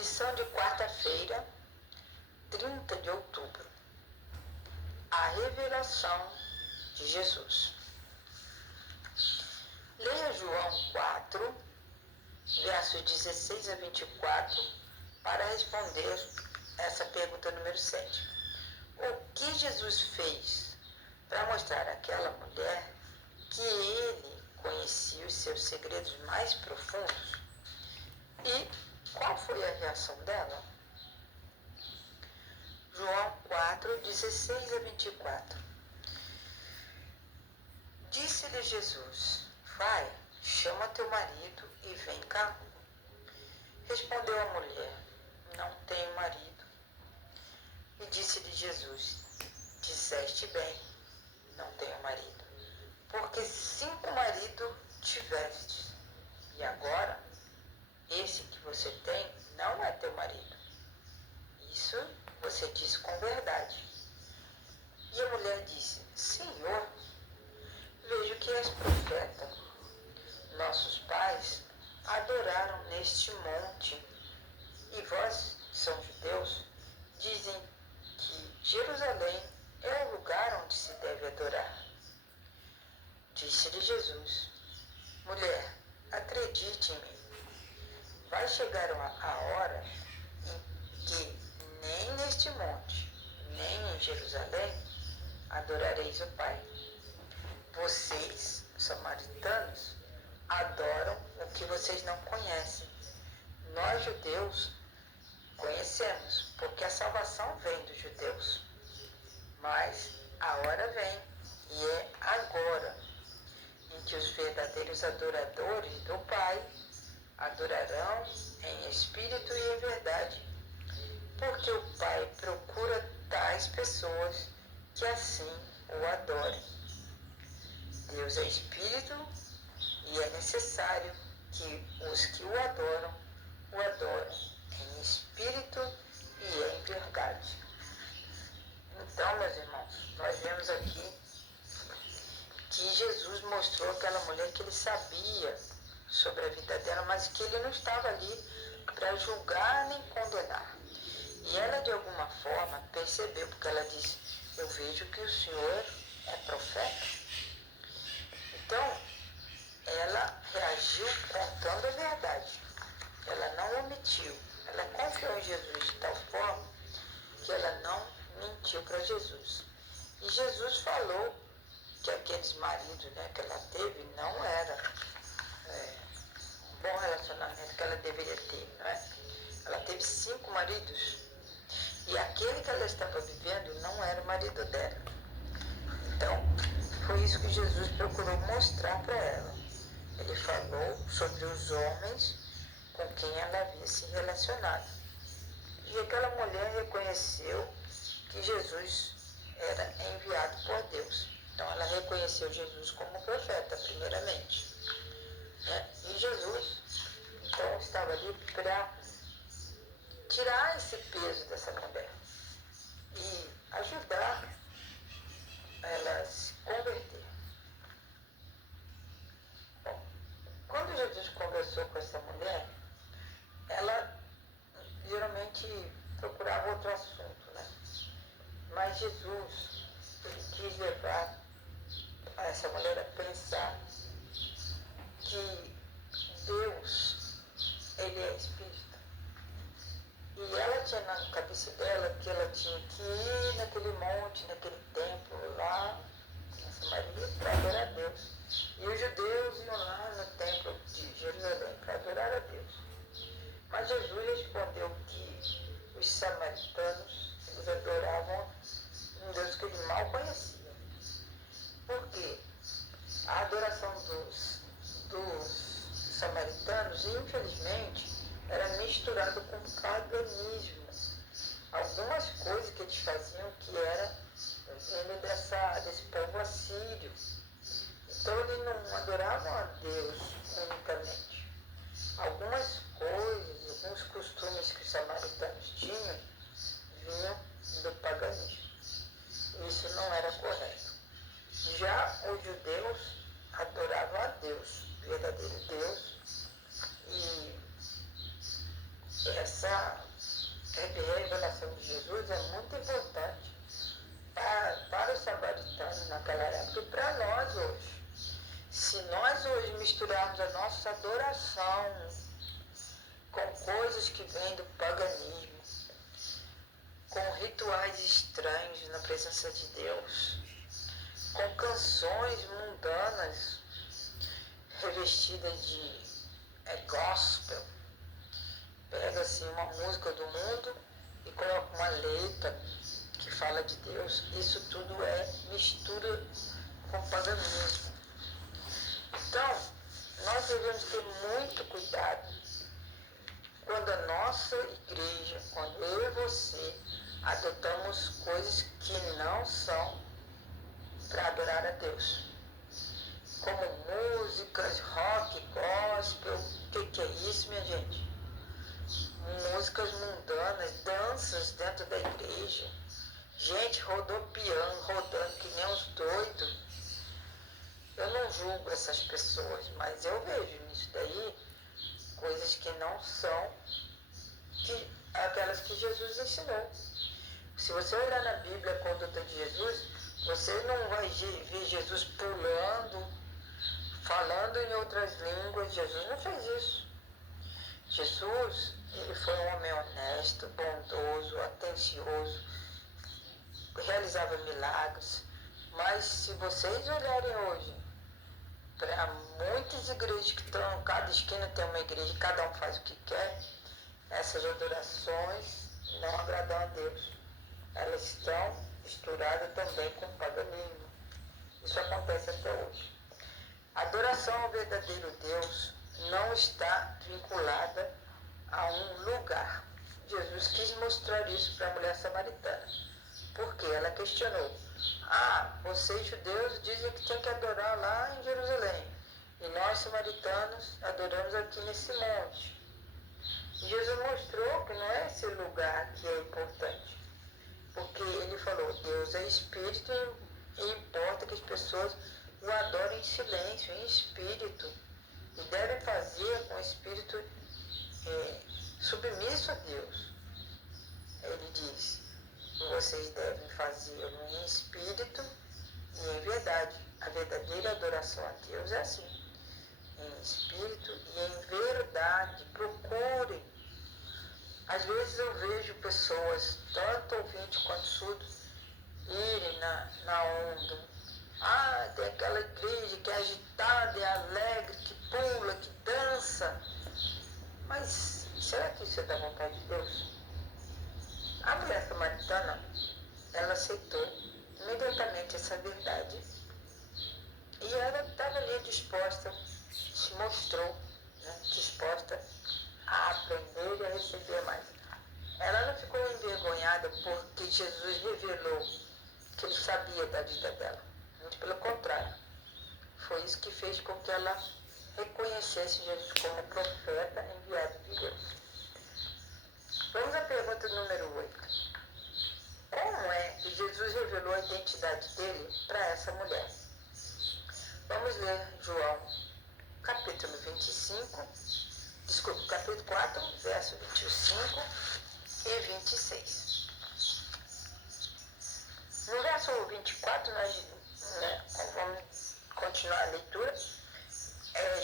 Lição de quarta-feira, 30 de outubro. A revelação de Jesus. Leia João 4, versos 16 a 24, para responder essa pergunta número 7. O que Jesus fez para mostrar àquela mulher que ele conhecia os seus segredos mais profundos? E qual foi a reação dela? João 4, 16 a 24. Disse-lhe Jesus: vai, chama teu marido e vem cá. Respondeu a mulher: não tenho marido. E disse-lhe Jesus: disseste bem, não tenho marido, porque 5 maridos tivestes, e agora esse que você tem não é teu marido. Isso você disse com verdade. E a mulher disse: Senhor, vejo que és profeta. Nossos pais adoraram neste monte, e vós, são judeus, dizem que Jerusalém é o lugar onde se deve adorar. Disse-lhe Jesus: mulher, acredite em mim. Vai chegar a hora em que nem neste monte, nem em Jerusalém, adorareis o Pai. Vocês, samaritanos, adoram o que vocês não conhecem. Nós, judeus, conhecemos, porque a salvação vem dos judeus. Mas a hora vem, e é agora, em que os verdadeiros adoradores do Pai adorarão em espírito e em verdade, porque o Pai procura tais pessoas que assim o adorem. Deus é espírito e é necessário que os que o adorem em espírito e em verdade. Então, meus irmãos, nós vemos aqui que Jesus mostrou àquela mulher que ele sabia sobre a vida dela, mas que ele não estava ali para julgar nem condenar. E ela, de alguma forma, percebeu, porque ela disse: eu vejo que o Senhor é profeta. Então, ela reagiu contando a verdade. Ela não omitiu. Ela confiou em Jesus de tal forma que ela não mentiu para Jesus. E Jesus falou que aqueles maridos, que ela teve não era um bom relacionamento que ela deveria ter, não é? Ela teve 5 maridos e aquele que ela estava vivendo não era o marido dela. Então, foi isso que Jesus procurou mostrar para ela. Ele falou sobre os homens com quem ela havia se relacionado. E aquela mulher reconheceu que Jesus era enviado por Deus. Então, ela reconheceu Jesus como profeta, primeiramente. E Jesus, então, estava ali para tirar esse peso dessa mulher e ajudar ela a se converter. Bom, quando Jesus conversou com essa mulher, ela geralmente procurava outro assunto, Mas Jesus, ele quis levar essa mulher a pensar que Deus, ele é Espírito. E ela tinha na cabeça dela que ela tinha que ir naquele monte, naquele templo lá, em Samaria, para adorar a Deus. E os judeus iam lá no templo de Jerusalém para adorar a Deus. Mas Jesus respondeu que os samaritanos, eles adoravam um Deus que eles mal conheciam. Por quê? A adoração dos samaritanos, infelizmente, era misturado com paganismo. Algumas coisas que eles faziam que era vindo desse povo assírio. Então eles não adoravam a Deus unicamente. Algumas coisas, alguns costumes que os samaritanos tinham, vinham do paganismo. Isso não era correto. Já os judeus adoravam a Deus, o verdadeiro Deus, e essa essa revelação de Jesus é muito importante para os samaritanos naquela época e para nós hoje. Se nós hoje misturarmos a nossa adoração com coisas que vêm do paganismo, com rituais estranhos na presença de Deus, com canções mundanas revestidas de gospel, pega assim uma música do mundo e coloca uma letra que fala de Deus, isso tudo é mistura com paganismo. Então, nós devemos ter muito cuidado quando a nossa igreja, quando eu e você adotamos coisas que não são para adorar a Deus, como músicas, rock, gospel. O que é isso, minha gente? Músicas mundanas, danças dentro da igreja, gente rodopiando, rodando que nem os doidos. Eu não julgo essas pessoas, mas eu vejo nisso daí coisas que não são aquelas que Jesus ensinou. Se você olhar na Bíblia a conduta de Jesus, você não vai ver Jesus pulando, falando em outras línguas. Jesus não fez isso. Jesus, ele foi um homem honesto, bondoso, atencioso, realizava milagres. Mas se vocês olharem hoje para muitas igrejas que estão, cada esquina tem uma igreja, cada um faz o que quer, essas adorações não agradam a Deus. Elas estão misturadas também com o paganismo. Isso acontece até hoje. A adoração ao verdadeiro Deus não está vinculada a um lugar. Jesus quis mostrar isso para a mulher samaritana. Porque ela questionou: vocês judeus dizem que tem que adorar lá em Jerusalém, e nós samaritanos adoramos aqui nesse monte. E Jesus mostrou que não é esse lugar que é importante, porque ele falou: Deus é espírito e importa que as pessoas o adorem em silêncio, em espírito, e devem fazer com o espírito submisso a Deus. Ele diz: vocês devem fazê-lo em espírito e em verdade. A verdadeira adoração a Deus é assim, em espírito e em verdade. Procurem. Às vezes eu vejo pessoas, tanto ouvintes quanto surdos, irem na onda. Tem aquela igreja que é agitada, é alegre, que pula, que dança. Mas será que isso é da vontade de Deus? A mulher samaritana, ela aceitou imediatamente essa verdade. E ela estava ali disposta, se mostrou disposta a aprender e a receber mais. Ela não ficou envergonhada porque Jesus revelou que ele sabia da vida dela. Muito pelo contrário. Foi isso que fez com que ela reconhecesse Jesus como profeta enviado de Deus. Vamos à pergunta número 8. Como é que Jesus revelou a identidade dele para essa mulher? Vamos ler João, capítulo 4, verso 25 e 26. No verso 24, nós vamos continuar a leitura.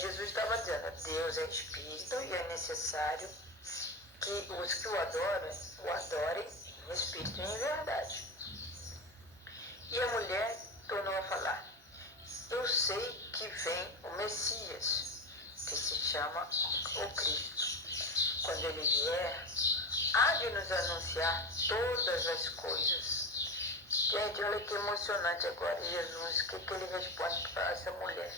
Jesus estava dizendo: Deus é espírito e é necessário que os que o adorem em espírito e em verdade. E a mulher tornou a falar: eu sei que vem o Messias, que se chama o Cristo. Quando ele vier, há de nos anunciar todas as coisas. Gente, olha que emocionante agora. Jesus, o que ele responde para essa mulher?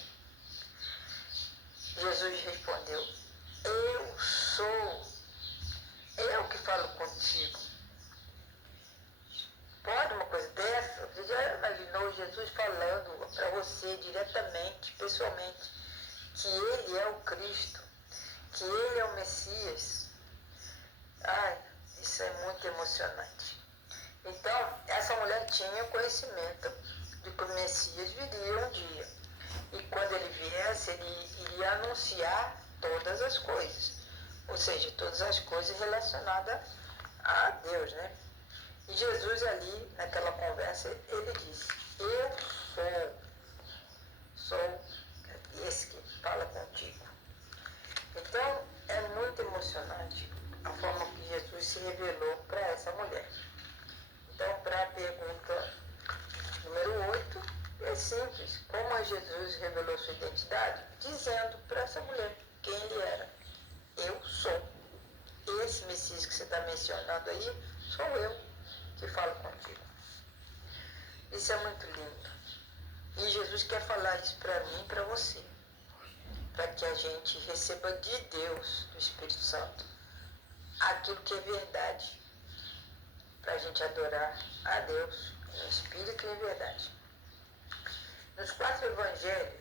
Jesus respondeu: eu sou, eu que falo contigo. Pode uma coisa dessa? Você já imaginou Jesus falando para você diretamente, pessoalmente, que ele é o Cristo, que ele é o Messias? Isso é muito emocionante. Então, essa mulher tinha conhecimento de que o Messias viria um dia. E quando ele viesse, ele iria anunciar todas as coisas. ou seja, todas as coisas relacionadas a Deus, né? E Jesus ali, naquela conversa, ele disse, eu sou esse que fala contigo. Então, é muito emocionante a forma que Jesus se revelou para essa mulher. Então, para a pergunta número 8, é simples. Como Jesus revelou sua identidade? Dizendo para essa mulher quem ele era. Eu sou. Esse Messias que você está mencionando aí, sou eu que falo contigo. Isso é muito lindo. E Jesus quer falar isso para mim e para você. Para que a gente receba de Deus, do Espírito Santo, aquilo que é verdade. Para a gente adorar a Deus em Espírito e em verdade. Nos 4 evangelhos,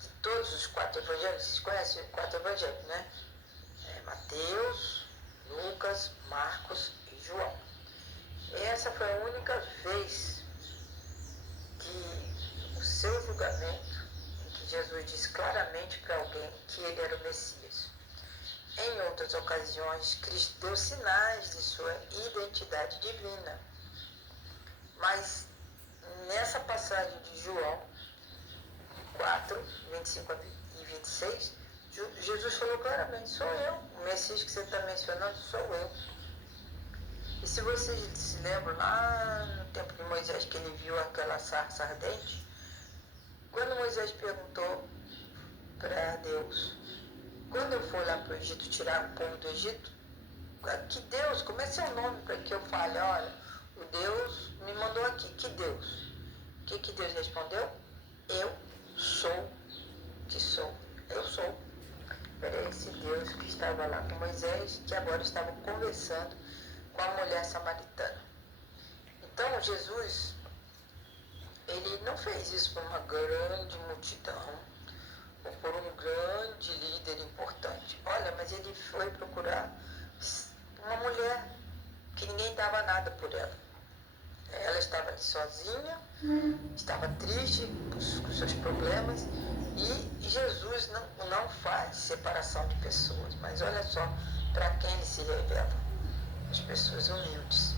de todos os 4 evangelhos, vocês conhecem os 4 evangelhos, né? Mateus, Lucas, Marcos e João. Essa foi a única vez que o seu julgamento, em que Jesus disse claramente para alguém que ele era o Messias. Em outras ocasiões, Cristo deu sinais de sua identidade divina. Mas nessa passagem de João 4, 25 e 26, Jesus falou claramente, sou eu. O Messias que você está mencionando, sou eu. E se vocês se lembram, lá no tempo de Moisés, que ele viu aquela sarça ardente, quando Moisés perguntou para Deus, quando eu for lá para o Egito, tirar o povo do Egito, que Deus, como é seu nome para que eu fale? Olha, o Deus me mandou aqui, que Deus? O que Deus respondeu? Eu sou que sou. Eu sou. Era esse Deus que estava lá com Moisés, que agora estava conversando com a mulher samaritana. Então, Jesus, ele não fez isso por uma grande multidão, ou por um grande líder importante. Olha, mas ele foi procurar uma mulher que ninguém dava nada por ela. Ela estava ali sozinha, estava triste com seus problemas, e Jesus não faz separação de pessoas. Mas olha só para quem ele se revela, as pessoas humildes.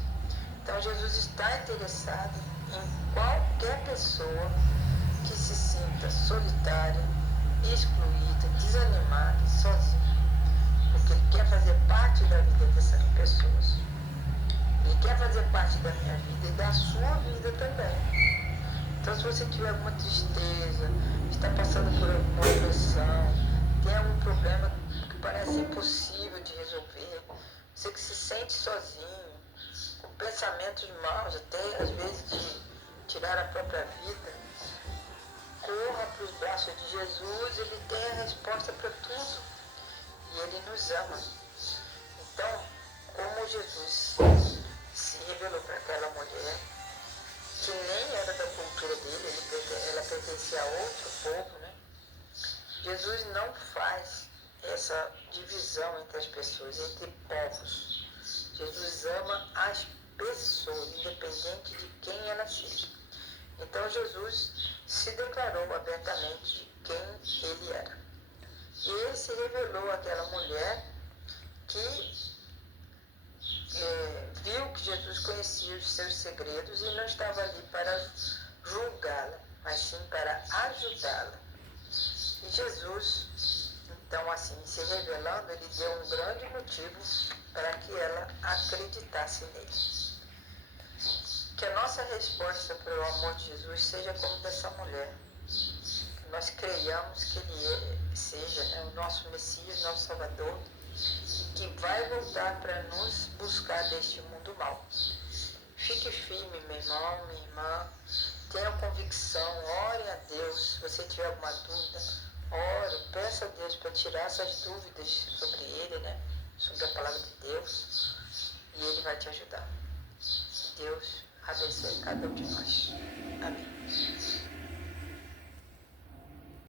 Então Jesus está interessado em qualquer pessoa que se sinta solitária, excluída, desanimada, sozinha. Porque ele quer fazer parte da vida dessas pessoas. Ele quer fazer parte da minha vida e da sua vida também. Então, se você tiver alguma tristeza, está passando por alguma opressão, tem algum problema que parece impossível de resolver, você que se sente sozinho, com pensamentos maus, até às vezes de tirar a própria vida, corra para os braços de Jesus, ele tem a resposta para tudo e ele nos ama. Então, como Jesus se revelou para aquela mulher, que nem era da cultura dele, ela pertencia a outro povo, né? Jesus não faz essa divisão entre as pessoas, entre povos. Jesus ama as pessoas, independente de quem ela seja. Então Jesus se declarou abertamente de quem ele era. E ele se revelou àquela mulher que viu que Jesus conhecia os seus segredos e não estava ali para julgá-la, mas sim para ajudá-la. E Jesus, então assim, se revelando, ele deu um grande motivo para que ela acreditasse nele. Que a nossa resposta para o amor de Jesus seja como dessa mulher. Que nós creiamos que ele seja, né, o nosso Messias, nosso Salvador, que vai voltar para nos buscar deste mundo mal. Fique firme, meu irmão, minha irmã, tenha convicção, ore a Deus. Se você tiver alguma dúvida, ore, peça a Deus para tirar essas dúvidas sobre ele, né? Sobre a palavra de Deus, e ele vai te ajudar. Deus abençoe cada um de nós.